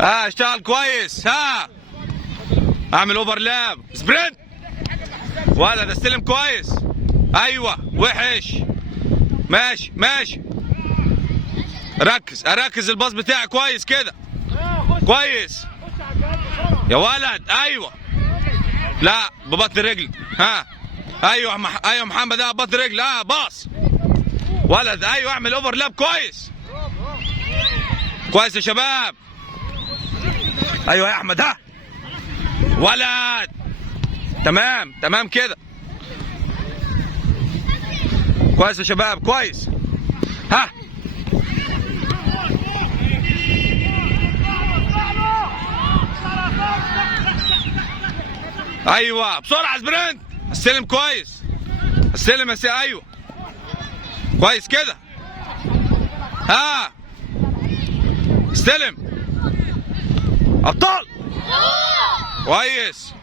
ها اشتغل كويس. ها اعمل اوفرلاب سبرنت. ولد استلم كويس. ايوه وحش. ماشي ماشي. ركز الباص بتاعي كويس كده. كويس يا ولد. ايوه لا ببطن رجل. ها ايوه ايوه محمد. ها ببطن رجل. ها باص ولد. ايوه اعمل اوفرلاب كويس. كويس يا شباب. ايوه يا احمد. ها ولد. تمام تمام كده. كويس يا شباب. كويس. ها ايوه بسرعه سبرنت. استلم كويس. استلم يا ايوه كويس كده. ها استلم ابطال. كويس.